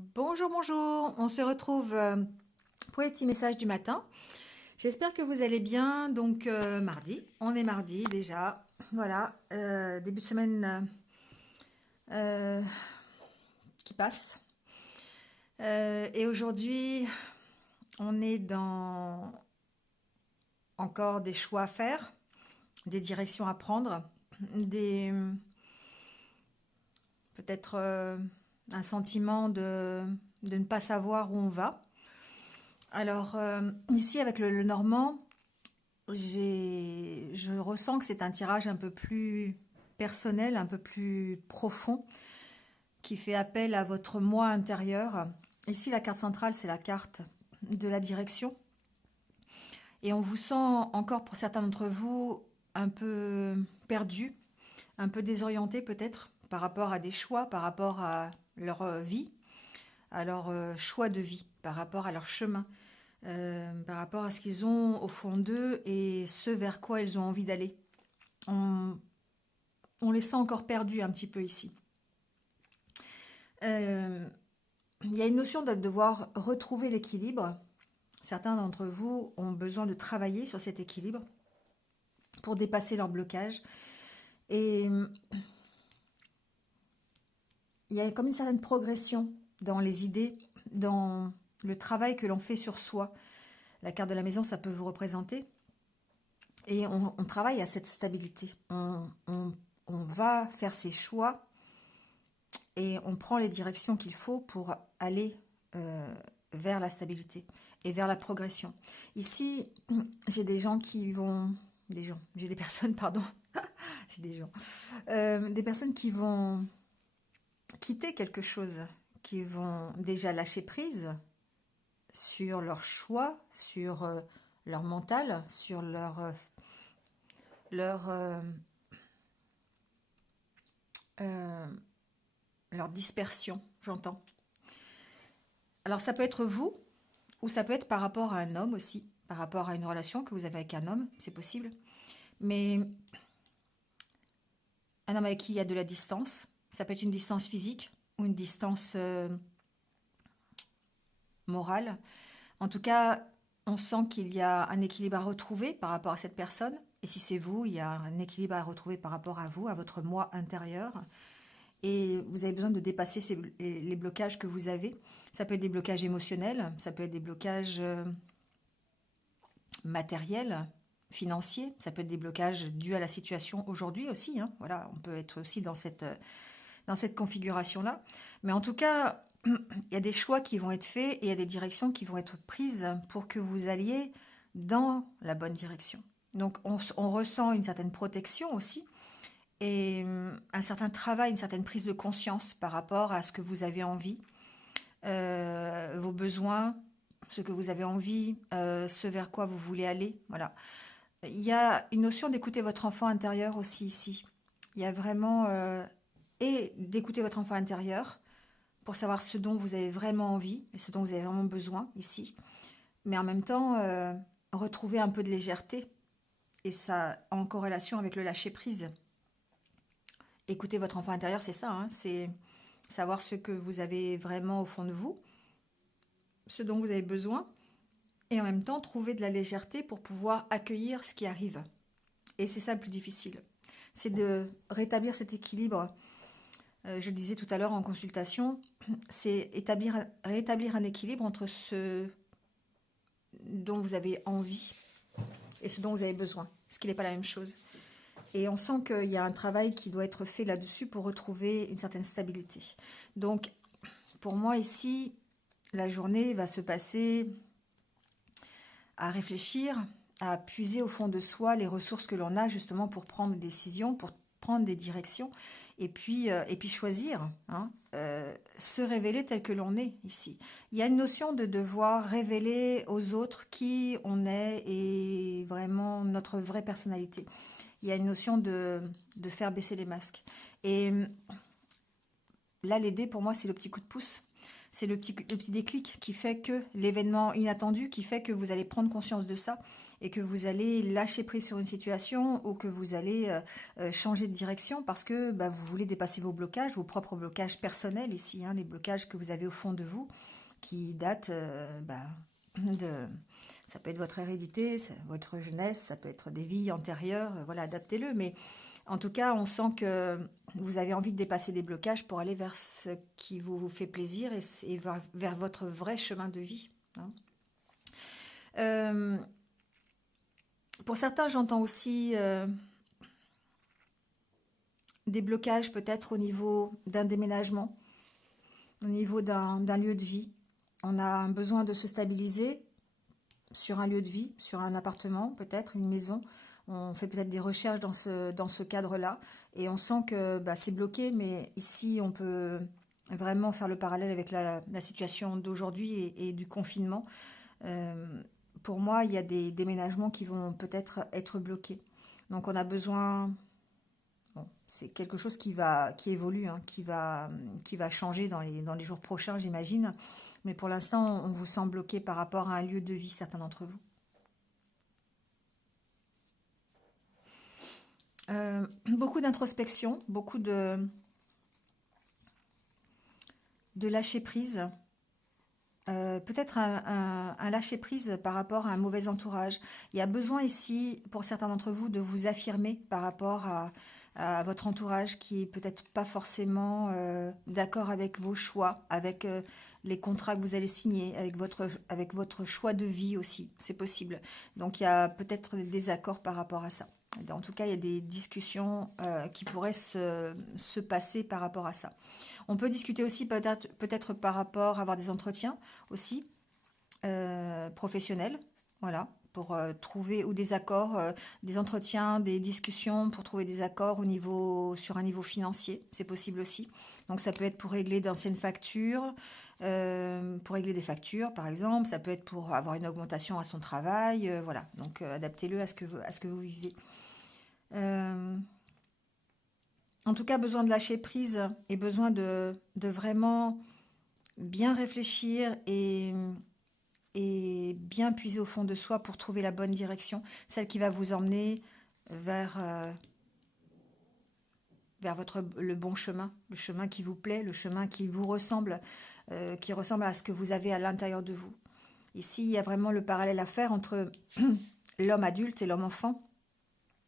Bonjour, bonjour, on se retrouve pour les petits messages du matin. J'espère que vous allez bien. Donc mardi, on est mardi déjà. Voilà, début de semaine euh, qui passe. Et aujourd'hui, on est dans encore des choix à faire, des directions à prendre, des peut-être un sentiment de ne pas savoir où on va. Alors ici avec le normand, je ressens que c'est un tirage un peu plus personnel, un peu plus profond, qui fait appel à votre moi intérieur. Ici, la carte centrale, c'est la carte de la direction. Et on vous sent encore, pour certains d'entre vous, un peu perdu, un peu désorienté peut-être, par rapport à des choix, par rapport à leur vie, à leur choix de vie, par rapport à leur chemin, par rapport à ce qu'ils ont au fond d'eux et ce vers quoi ils ont envie d'aller. On, on les sent encore perdus un petit peu ici. Euh, il y a une notion de devoir retrouver l'équilibre. Certains d'entre vous ont besoin de travailler sur cet équilibre pour dépasser leur blocage. Et il y a comme une certaine progression dans les idées, dans le travail que l'on fait sur soi. La carte de la maison, ça peut vous représenter. Et on travaille à cette stabilité. On va faire ses choix et on prend les directions qu'il faut pour aller vers la stabilité et vers la progression. Ici, j'ai des gens qui vont... j'ai des personnes, pardon, j'ai des gens. Des personnes qui vont quitter quelque chose, qui vont déjà lâcher prise sur leur choix, sur leur mental, sur leur, euh, leur dispersion, j'entends. Alors ça peut être vous, ou ça peut être par rapport à un homme aussi, par rapport à une relation que vous avez avec un homme, c'est possible. Mais un homme avec qui il y a de la distance, ça peut être une distance physique ou une distance morale. En tout cas, on sent qu'il y a un équilibre à retrouver par rapport à cette personne. Et si c'est vous, il y a un équilibre à retrouver par rapport à vous, à votre moi intérieur. Et vous avez besoin de dépasser les blocages que vous avez. Ça peut être des blocages émotionnels, ça peut être des blocages matériels, financiers, ça peut être des blocages dus à la situation aujourd'hui aussi. Hein. Voilà, on peut être aussi dans cette configuration-là. Mais en tout cas, il y a des choix qui vont être faits et il y a des directions qui vont être prises pour que vous alliez dans la bonne direction. Donc on ressent une certaine protection aussi et un certain travail, une certaine prise de conscience par rapport à ce que vous avez envie, vos besoins, ce que vous avez envie, ce vers quoi vous voulez aller. Voilà. Il y a une notion d'écouter votre enfant intérieur aussi ici. Il y a vraiment... et d'écouter votre enfant intérieur pour savoir ce dont vous avez vraiment envie et ce dont vous avez vraiment besoin ici. Mais en même temps, retrouver un peu de légèreté et ça en corrélation avec le lâcher-prise. Écouter votre enfant intérieur, c'est ça, hein, c'est savoir ce que vous avez vraiment au fond de vous, ce dont vous avez besoin, et en même temps trouver de la légèreté pour pouvoir accueillir ce qui arrive. Et c'est ça le plus difficile. C'est de rétablir cet équilibre. Je le disais tout à l'heure en consultation, c'est rétablir un équilibre entre ce dont vous avez envie et ce dont vous avez besoin, ce qui n'est pas la même chose. Et on sent qu'il y a un travail qui doit être fait là-dessus pour retrouver une certaine stabilité. Donc, pour moi ici, la journée va se passer à réfléchir, à puiser au fond de soi les ressources que l'on a justement pour prendre des décisions, pour prendre des directions, et puis choisir, hein, se révéler tel que l'on est ici. Il y a une notion de devoir révéler aux autres qui on est et vraiment notre vraie personnalité. Il y a une notion de faire baisser les masques. Et là, l'aider, pour moi, c'est le petit coup de pouce C'est le petit déclic qui fait que l'événement inattendu, qui fait que vous allez prendre conscience de ça et que vous allez lâcher prise sur une situation ou que vous allez changer de direction parce que bah, vous voulez dépasser vos blocages, vos propres blocages personnels ici, hein, les blocages que vous avez au fond de vous qui datent bah, de... Ça peut être votre hérédité, votre jeunesse, ça peut être des vies antérieures, voilà, adaptez-le. Mais en tout cas, on sent que vous avez envie de dépasser des blocages pour aller vers ce qui vous fait plaisir et vers votre vrai chemin de vie, hein. Euh, pour certains, j'entends aussi des blocages peut-être au niveau d'un déménagement, au niveau d'un lieu de vie. On a un besoin de se stabiliser sur un lieu de vie, sur un appartement, peut-être une maison. On fait peut-être des recherches dans ce cadre-là et on sent que bah, c'est bloqué, mais ici on peut vraiment faire le parallèle avec la situation d'aujourd'hui et du confinement. Euh, pour moi, il y a des déménagements qui vont peut-être être bloqués. Donc on a besoin, bon, c'est quelque chose qui évolue, hein, qui va changer dans les jours prochains, j'imagine. Mais pour l'instant, on vous sent bloqué par rapport à un lieu de vie, certains d'entre vous. Beaucoup d'introspection, beaucoup de lâcher prise. Peut-être un lâcher prise par rapport à un mauvais entourage. Il y a besoin ici, pour certains d'entre vous, de vous affirmer par rapport à votre entourage qui est peut-être pas forcément d'accord avec vos choix, avec les contrats que vous allez signer, avec votre choix de vie aussi. C'est possible. Donc il y a peut-être des désaccords par rapport à ça. En tout cas, il y a des discussions qui pourraient se passer par rapport à ça. On peut discuter aussi peut-être par rapport à avoir des entretiens aussi professionnels, voilà, pour trouver ou des accords, des entretiens, des discussions pour trouver des accords sur un niveau financier, c'est possible aussi. Donc ça peut être pour régler d'anciennes factures, pour régler des factures par exemple, ça peut être pour avoir une augmentation à son travail, voilà. Donc adaptez-le à ce que vous vivez. En tout cas, besoin de lâcher prise et besoin de vraiment bien réfléchir et bien puiser au fond de soi pour trouver la bonne direction, celle qui va vous emmener vers le bon chemin, le chemin qui vous plaît, le chemin qui vous ressemble, qui ressemble à ce que vous avez à l'intérieur de vous. Ici, il y a vraiment le parallèle à faire entre l'homme adulte et l'homme enfant.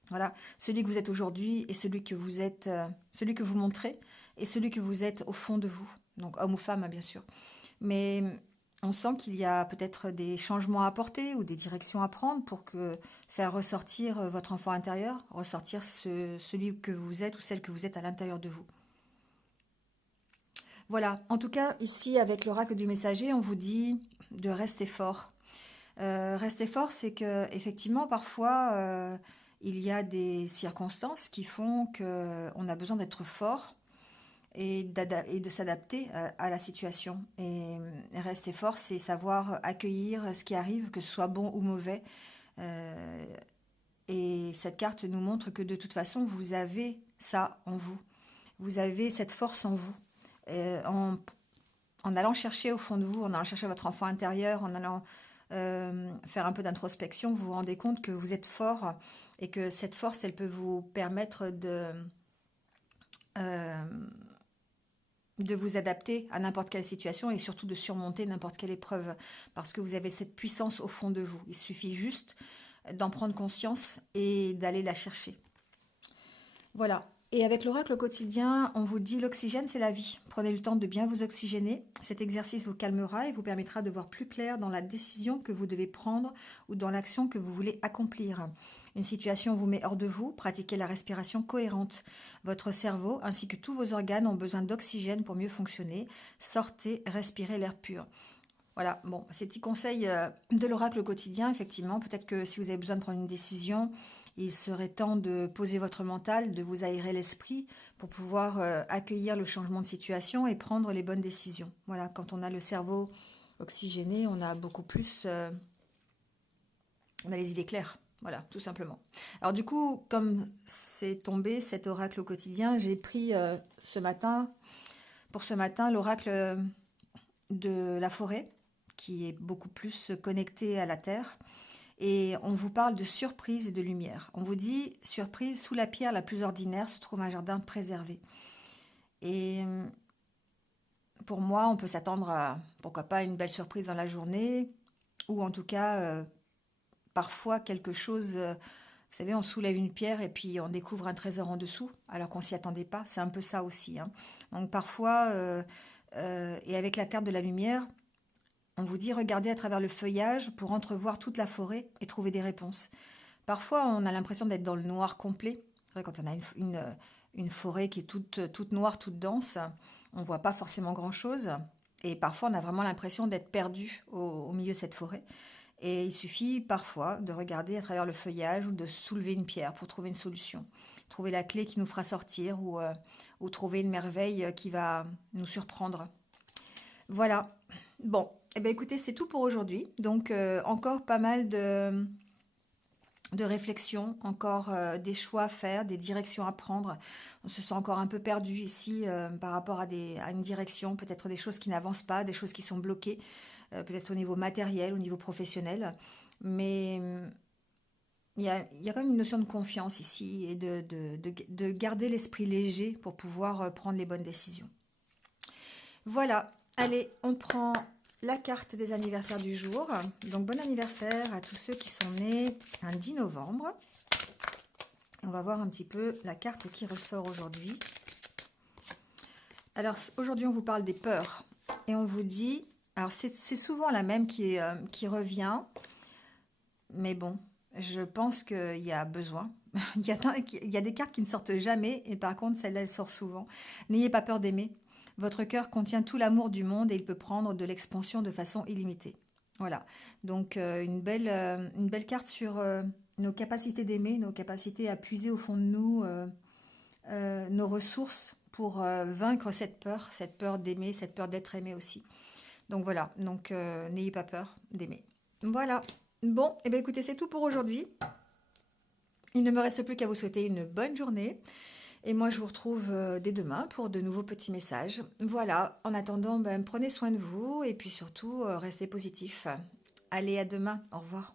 Voilà, celui que vous êtes aujourd'hui et celui que vous êtes, celui que vous montrez et celui que vous êtes au fond de vous. Donc homme ou femme, hein, bien sûr. Mais on sent qu'il y a peut-être des changements à apporter ou des directions à prendre pour faire ressortir votre enfant intérieur, ressortir celui que vous êtes ou celle que vous êtes à l'intérieur de vous. Voilà, en tout cas, ici, avec l'oracle du messager, on vous dit de rester fort. Rester fort, c'est que effectivement, parfois, il y a des circonstances qui font qu'on a besoin d'être fort et de s'adapter à la situation. Et rester fort, c'est savoir accueillir ce qui arrive, que ce soit bon ou mauvais. Euh, et cette carte nous montre que de toute façon, vous avez ça en vous. Vous avez cette force en vous. En allant chercher au fond de vous, en allant chercher votre enfant intérieur, en allant faire un peu d'introspection, vous vous rendez compte que vous êtes fort et que cette force, elle peut vous permettre euh, de vous adapter à n'importe quelle situation et surtout de surmonter n'importe quelle épreuve parce que vous avez cette puissance au fond de vous. Il suffit juste d'en prendre conscience et d'aller la chercher. Voilà. Et avec l'oracle quotidien, on vous dit l'oxygène, c'est la vie. Prenez le temps de bien vous oxygéner. Cet exercice vous calmera et vous permettra de voir plus clair dans la décision que vous devez prendre ou dans l'action que vous voulez accomplir. Une situation vous met hors de vous, pratiquez la respiration cohérente. Votre cerveau ainsi que tous vos organes ont besoin d'oxygène pour mieux fonctionner. Sortez, respirez l'air pur. Voilà, bon, ces petits conseils de l'oracle quotidien, effectivement, peut-être que si vous avez besoin de prendre une décision, il serait temps de poser votre mental, de vous aérer l'esprit pour pouvoir accueillir le changement de situation et prendre les bonnes décisions. Voilà, quand on a le cerveau oxygéné, on a beaucoup plus, on a les idées claires. Voilà, tout simplement. Alors du coup, comme c'est tombé cet oracle au quotidien, j'ai pris pour ce matin, l'oracle de la forêt, qui est beaucoup plus connectée à la terre. Et on vous parle de surprise et de lumière. On vous dit, surprise, sous la pierre la plus ordinaire se trouve un jardin préservé. Et pour moi, on peut s'attendre à, pourquoi pas, une belle surprise dans la journée, ou en tout cas, parfois quelque chose, vous savez, on soulève une pierre et puis on découvre un trésor en dessous, alors qu'on s'y attendait pas. C'est un peu ça aussi, hein. Donc parfois, et avec la carte de la lumière, on vous dit regardez à travers le feuillage pour entrevoir toute la forêt et trouver des réponses. Parfois, on a l'impression d'être dans le noir complet. C'est vrai, quand on a une forêt qui est toute noire, toute dense, on ne voit pas forcément grand-chose. Et parfois, on a vraiment l'impression d'être perdu au milieu de cette forêt. Et il suffit parfois de regarder à travers le feuillage ou de soulever une pierre pour trouver une solution. Trouver la clé qui nous fera sortir ou trouver une merveille qui va nous surprendre. Voilà. Bon, eh bien, écoutez, c'est tout pour aujourd'hui. Donc, encore pas mal de réflexions, encore des choix à faire, des directions à prendre. On se sent encore un peu perdu ici par rapport à une direction, peut-être des choses qui n'avancent pas, des choses qui sont bloquées, peut-être au niveau matériel, au niveau professionnel. Mais il y a quand même une notion de confiance ici et de garder l'esprit léger pour pouvoir prendre les bonnes décisions. Voilà, allez, on prend la carte des anniversaires du jour. Donc, bon anniversaire à tous ceux qui sont nés un 10 novembre. On va voir un petit peu la carte qui ressort aujourd'hui. Alors, aujourd'hui, on vous parle des peurs. Et on vous dit... Alors, c'est souvent la même qui revient. Mais bon, je pense qu'il y a besoin. Il y a des cartes qui ne sortent jamais. Et par contre, celle-là, elle sort souvent. N'ayez pas peur d'aimer. Votre cœur contient tout l'amour du monde et il peut prendre de l'expansion de façon illimitée. Voilà, donc une belle carte sur nos capacités d'aimer, nos capacités à puiser au fond de nous nos ressources pour vaincre cette peur d'aimer, cette peur d'être aimé aussi. Donc voilà, donc n'ayez pas peur d'aimer. Voilà, bon, et bien écoutez, c'est tout pour aujourd'hui. Il ne me reste plus qu'à vous souhaiter une bonne journée. Et moi, je vous retrouve dès demain pour de nouveaux petits messages. Voilà, en attendant, prenez soin de vous et puis surtout, restez positifs. Allez, à demain. Au revoir.